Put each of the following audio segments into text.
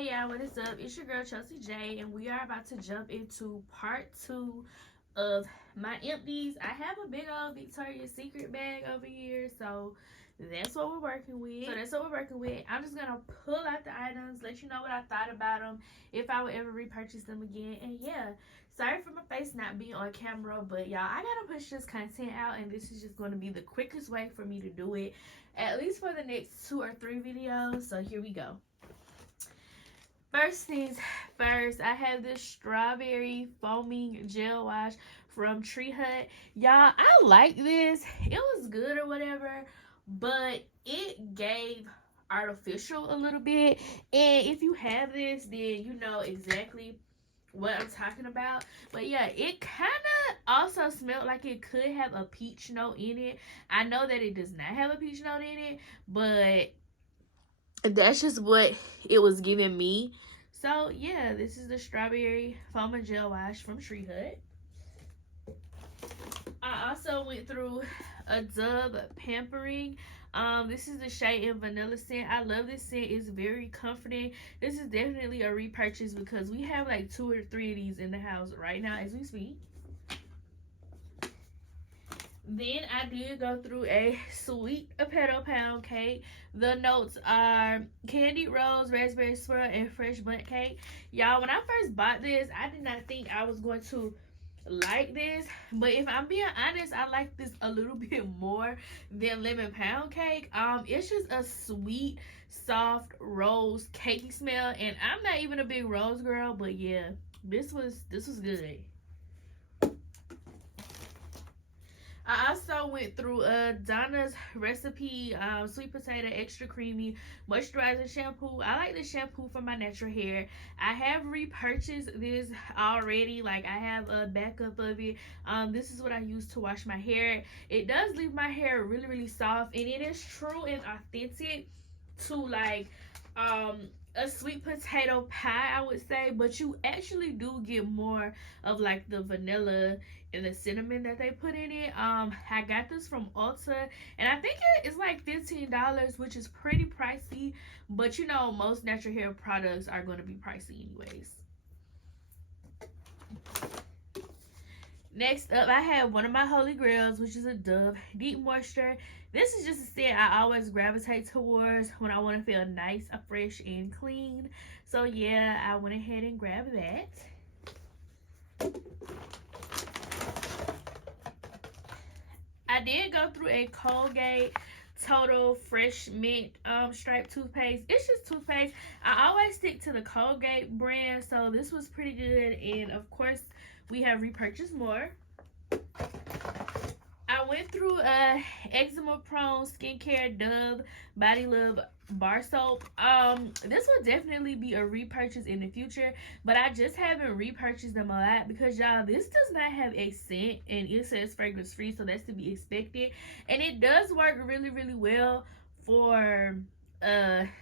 Hey y'all, what is up? It's your girl Chelsea J, and we are about to jump into part 2 of my empties. I have a big old Victoria's Secret bag over here, so that's what we're working with. I'm just gonna pull out the items, let you know what I thought about them, if I would ever repurchase them again, and yeah. Sorry for my face not being on camera, but y'all, I gotta push this content out, and this is just gonna be the quickest way for me to do it, at least for the next 2 or 3 videos. So here we go. First things first, I have this strawberry foaming gel wash from Tree Hut. Y'all, I like this. It was good or whatever, but it gave artificial a little bit. And if you have this, then you know exactly what I'm talking about. But yeah, it kind of also smelled like it could have a peach note in it. I know that it does not have a peach note in it, but that's just what it was giving me. So yeah, this is the strawberry foam and gel wash from Tree Hut. I also went through a Dove pampering. This is the shade in vanilla scent. I love this scent. It's very comforting. This is definitely a repurchase because we have like 2 or 3 of these in the house right now as we speak. Then I did go through a sweet potato pound cake. The notes are candied rose, raspberry swirl, and fresh bundt cake. Y'all, when I first bought this, I did not think I was going to like this. But if I'm being honest, I like this a little bit more than lemon pound cake. It's just a sweet, soft rose cakey smell. And I'm not even a big rose girl, but yeah, this was good. I also went through Donna's Recipe sweet potato extra creamy moisturizing shampoo. I like this shampoo for my natural hair. I have repurchased this already. Like, I have a backup of it. This is what I use to wash my hair. It does leave my hair really, really soft, and it is true and authentic to like a sweet potato pie, I would say, but you actually do get more of like the vanilla and the cinnamon that they put in it. I got this from Ulta, and I think it's like $15, which is pretty pricey, but you know, most natural hair products are going to be pricey anyways. Next up, I have one of my holy grails, which is a Dove Deep Moisture. This is just a scent I always gravitate towards when I want to feel nice, fresh, and clean. So yeah, I went ahead and grabbed that. I did go through a Colgate Total Fresh Mint striped toothpaste. It's just toothpaste. I always stick to the Colgate brand, so this was pretty good, and of course we have repurchased more. I went through eczema prone skincare Dove Body Love bar soap. This will definitely be a repurchase in the future, but I just haven't repurchased them a lot because y'all, this does not have a scent and it says fragrance free, so that's to be expected. And it does work really, really well for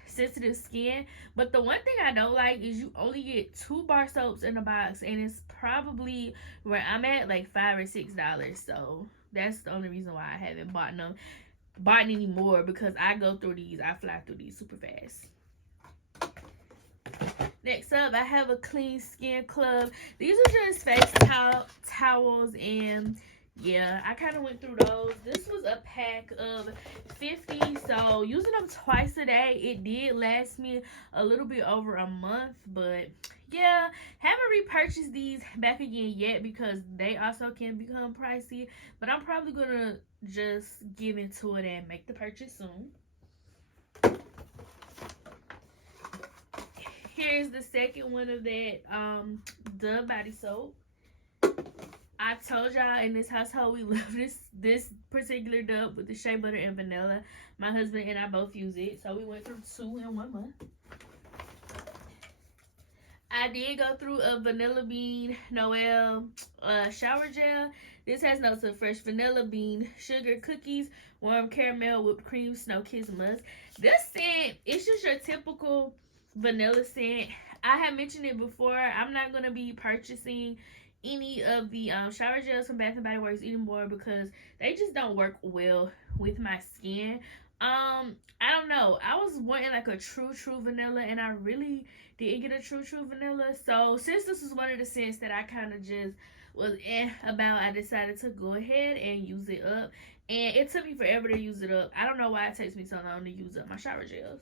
sensitive skin, but the one thing I don't like is you only get 2 bar soaps in a box, and it's probably where I'm at like $5 or $6. So that's the only reason why I haven't bought any more, because I fly through these super fast. Next up, I have a Clean Skin Club. These are just face towels, and yeah, I kind of went through those. This was a pack of 50, so using them twice a day, it did last me a little bit over a month. But yeah, haven't repurchased these back again yet because they also can become pricey, but I'm probably gonna just give into it and make the purchase soon. Here's the second one of that Dove body soap. I told y'all in this household we love this particular Dove with the shea butter and vanilla. My husband and I both use it, so we went through 2 in 1 month. I did go through a Vanilla Bean Noel shower gel. This has notes of fresh vanilla bean, sugar, cookies, warm caramel, whipped cream, snow kiss musk. This scent, it's just your typical vanilla scent. I have mentioned it before. I'm not going to be purchasing any of the shower gels from Bath and Bodyworks anymore because they just don't work well with my skin. I don't know. I was wanting like a true vanilla, and I really didn't get a true vanilla. So since this was one of the scents that I kind of just was about, I decided to go ahead and use it up. And it took me forever to use it up. I don't know why it takes me so long to use up my shower gels.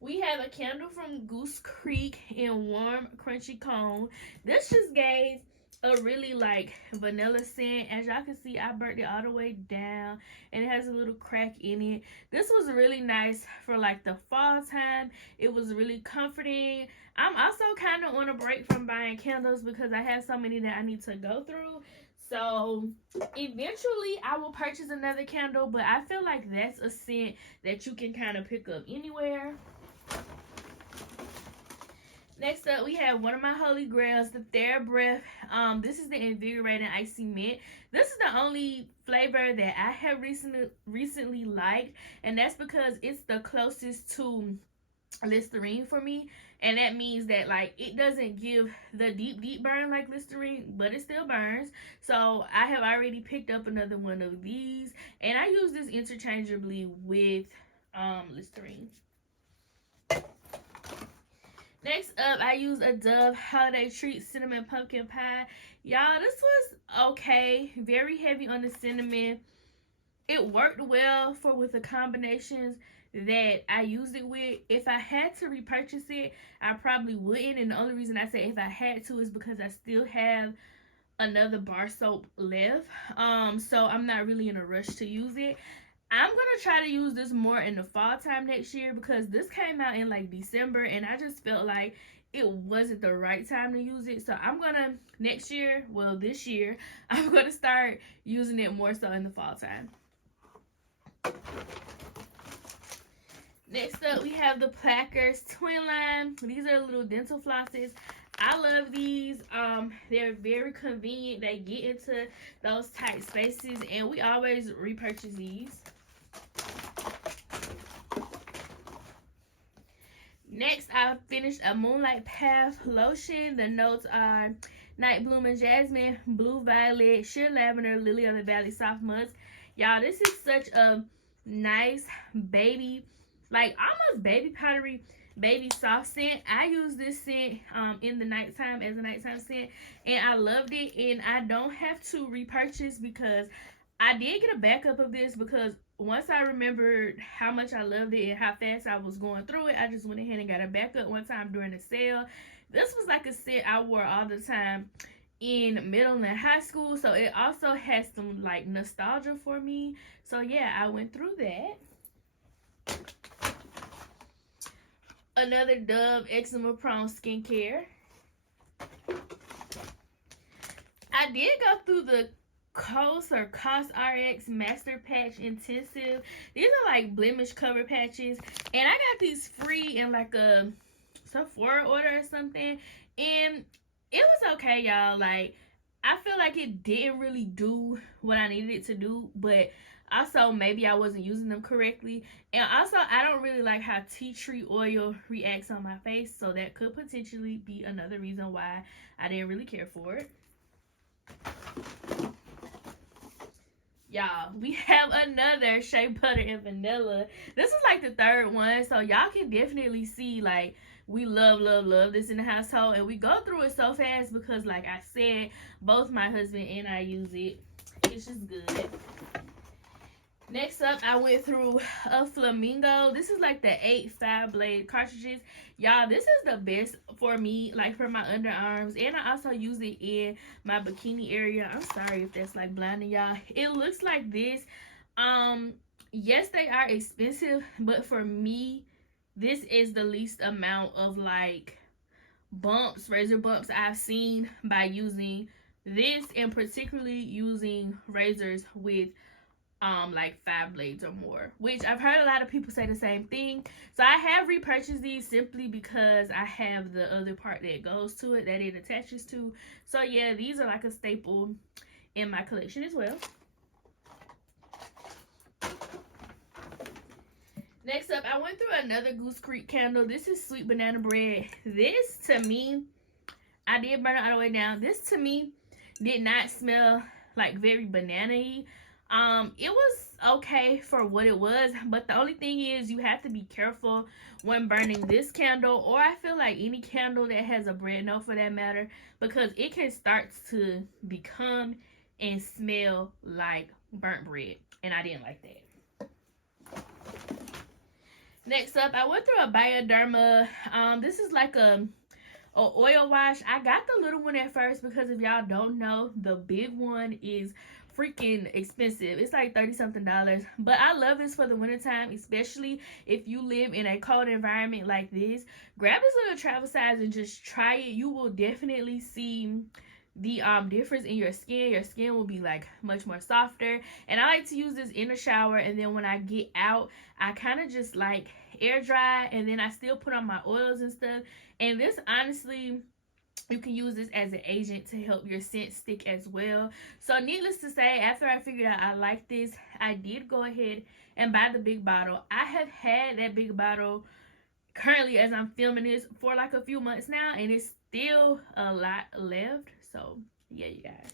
We have a candle from Goose Creek in Warm Crunchy Cone. This just gave a really like vanilla scent. As y'all can see, I burnt it all the way down and it has a little crack in it. This was really nice for like the fall time. It was really comforting. I'm also kind of on a break from buying candles because I have so many that I need to go through. So eventually I will purchase another candle, but I feel like that's a scent that you can kind of pick up anywhere. Next up, we have one of my holy grails, the TheraBreath. This is the Invigorating Icy Mint. This is the only flavor that I have recently liked, and that's because it's the closest to Listerine for me. And that means that like it doesn't give the deep burn like Listerine, but it still burns. So I have already picked up another one of these, and I use this interchangeably with Listerine. Next up, I use a Dove Holiday Treat Cinnamon Pumpkin Pie. Y'all, this was okay. Very heavy on the cinnamon. It worked well with the combinations that I used it with. If I had to repurchase it, I probably wouldn't. And the only reason I say if I had to is because I still have another bar soap left. So I'm not really in a rush to use it. I'm gonna try to use this more in the fall time next year because this came out in like December and I just felt like it wasn't the right time to use it. So I'm gonna this year, I'm gonna start using it more so in the fall time. Next up, we have the Plackers Twin Line. These are little dental flosses. I love these. They're very convenient. They get into those tight spaces, and we always repurchase these. Next, I finished a Moonlight Path lotion. The notes are Night Bloom and Jasmine, Blue Violet, Sheer Lavender, Lily of the Valley, Soft Musk. Y'all, this is such a nice baby, like almost baby powdery, baby soft scent. I use this scent in the nighttime as a nighttime scent, and I loved it. And I don't have to repurchase because I did get a backup of this because once I remembered how much I loved it and how fast I was going through it, I just went ahead and got a backup one time during the sale. This was like a scent I wore all the time in middle and high school, so it also has some like nostalgia for me. So yeah, I went through that. Another Dove Eczema Prone Skincare. I did go through the COSRX Master Patch Intensive. These are like blemish cover patches, and I got these free in like a Sephora order or something, and it was okay, y'all. Like, I feel like it didn't really do what I needed it to do, but also maybe I wasn't using them correctly. And also, I don't really like how tea tree oil reacts on my face, so that could potentially be another reason why I didn't really care for it. Y'all, we have another Shea Butter and Vanilla. This is like the third one, so y'all can definitely see like we love this in the household, and we go through it so fast because like I said, both my husband and I use it. It's just good. Next up, I went through a Flamingo. This is like the 8 5-blade cartridges. Y'all, this is the best for me, like for my underarms. And I also use it in my bikini area. I'm sorry if that's like blinding y'all. It looks like this. Yes, they are expensive, but for me, this is the least amount of like razor bumps I've seen by using this, and particularly using razors with like 5 blades or more, which I've heard a lot of people say the same thing. So I have repurchased these simply because I have the other part that goes to it that it attaches to. So yeah, these are like a staple in my collection as well. Next up, I went through another Goose Creek candle. This is Sweet Banana Bread. This to me, I did burn it all the way down. This to me did not smell like very banana-y. It was okay for what it was, but the only thing is you have to be careful when burning this candle, or I feel like any candle that has a bread note for that matter, because it can start to become and smell like burnt bread, and I didn't like that. Next up, I went through a Bioderma. This is like a oil wash. I got the little one at first because if y'all don't know, the big one is freaking expensive. It's like 30 something dollars, but I love this for the wintertime, especially if you live in a cold environment like this. Grab this little travel size and just try it. You will definitely see the difference in your skin will be like much more softer. And I like to use this in the shower, and then when I get out I kind of just like air dry, and then I still put on my oils and stuff. And this, honestly, you can use this as an agent to help your scent stick as well. So needless to say, after I figured out I like this, I did go ahead and buy the big bottle. I have had that big bottle currently as I'm filming this for like a few months now, and it's still a lot left. So yeah, you guys.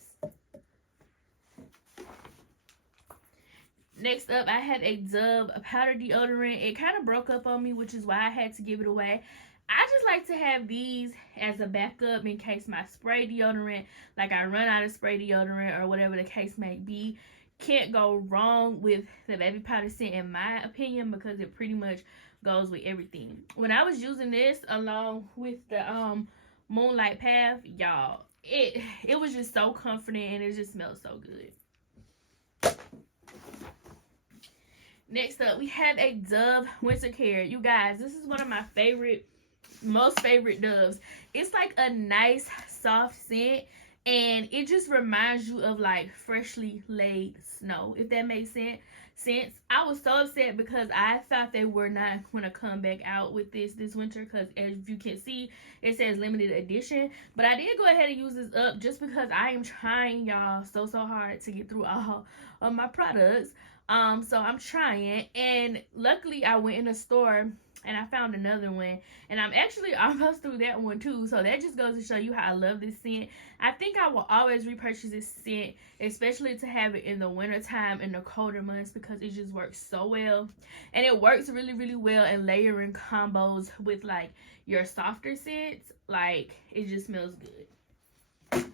Next up, I have a Dove powder deodorant. It kind of broke up on me, which is why I had to give it away. I just like to have these as a backup in case my spray deodorant, like I run out of spray deodorant or whatever the case may be. Can't go wrong with the baby powder scent in my opinion, because it pretty much goes with everything. When I was using this along with the Moonlight Path, y'all, it was just so comforting, and it just smells so good. Next up, we have a Dove Winter Care. You guys, this is one of my most favorite Doves. It's like a nice soft scent, and it just reminds you of like freshly laid snow, if that makes sense. I was so upset because I thought they were not going to come back out with this winter, because as you can see, it says limited edition. But I did go ahead and use this up just because I am trying, y'all, so hard to get through all of my products. So I'm trying, and luckily I went in a store and I found another one, and I'm actually almost through that one too. So that just goes to show you how I love this scent. I think I will always repurchase this scent, especially to have it in the winter time, in the colder months, because it just works so well. And it works really well in layering combos with like your softer scents. Like, it just smells good.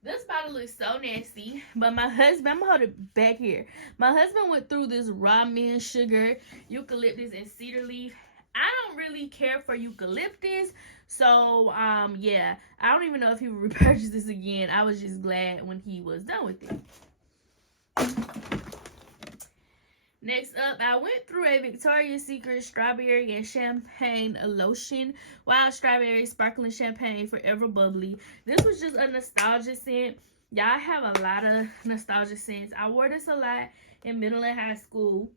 This bottle looks so nasty, but my husband, I'm gonna hold it back here. My husband went through this raw mint sugar, eucalyptus, and cedar leaf. I don't really care for eucalyptus, so yeah, I don't even know if he would repurchase this again. I was just glad when he was done with it. Next up, I went through a Victoria's Secret strawberry and champagne lotion. Wild strawberry, sparkling champagne, forever bubbly. This was just a nostalgia scent. Y'all have a lot of nostalgia scents. I wore this a lot in middle and high school.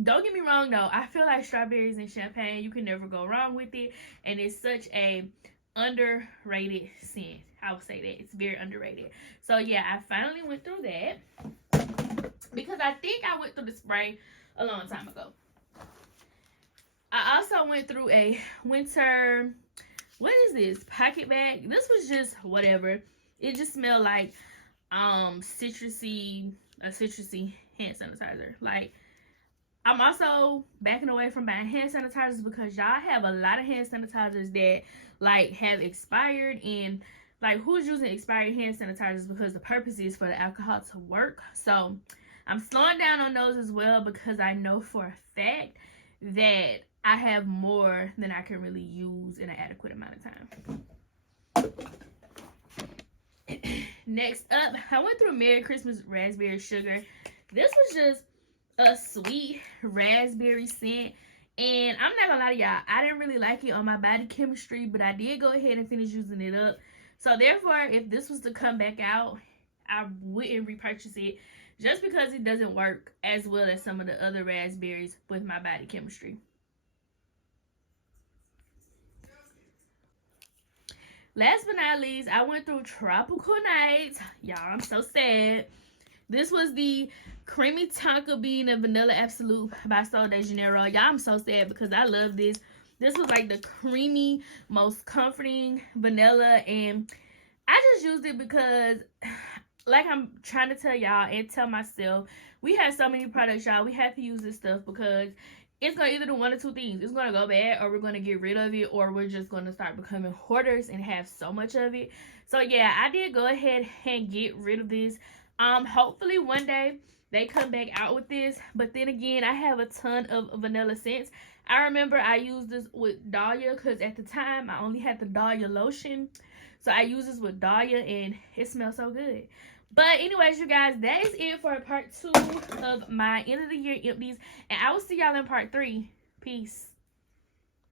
Don't get me wrong though, I feel like strawberries and champagne, you can never go wrong with it. And it's such a underrated scent. I would say that. It's very underrated. So yeah, I finally went through that, because I think I went through the spray a long time ago. I also went through a winter, what is this, pocket bag. This was just whatever. It just smelled like citrusy hand sanitizer. Like, I'm also backing away from buying hand sanitizers, because y'all have a lot of hand sanitizers that like have expired, and like, who's using expired hand sanitizers, because the purpose is for the alcohol to work. So I'm slowing down on those as well, because I know for a fact that I have more than I can really use in an adequate amount of time. Next up, I went through Merry Christmas Raspberry Sugar. This was just a sweet raspberry scent, and I'm not gonna lie to y'all, I didn't really like it on my body chemistry, but I did go ahead and finish using it up. So therefore, if this was to come back out, I wouldn't repurchase it, just because it doesn't work as well as some of the other raspberries with my body chemistry. Last but not least, I went through Tropical Nights. Y'all, I'm so sad. This was the Creamy Tonka Bean and Vanilla Absolute by Sol de Janeiro. Y'all, I'm so sad because I love this. This was like the creamy, most comforting vanilla, and I just used it because like I'm trying to tell y'all and tell myself, we have so many products, y'all. We have to use this stuff because it's gonna either do one or two things. It's gonna go bad, or we're gonna get rid of it, or we're just gonna start becoming hoarders and have so much of it. So yeah, I did go ahead and get rid of this. Hopefully one day they come back out with this. But then again, I have a ton of vanilla scents. I remember I used this with Dahlia because at the time I only had the Dahlia lotion. So I use this with Dahlia and it smells so good. But anyways, you guys, that is it for part 2 of my end of the year empties. And I will see y'all in part 3. Peace.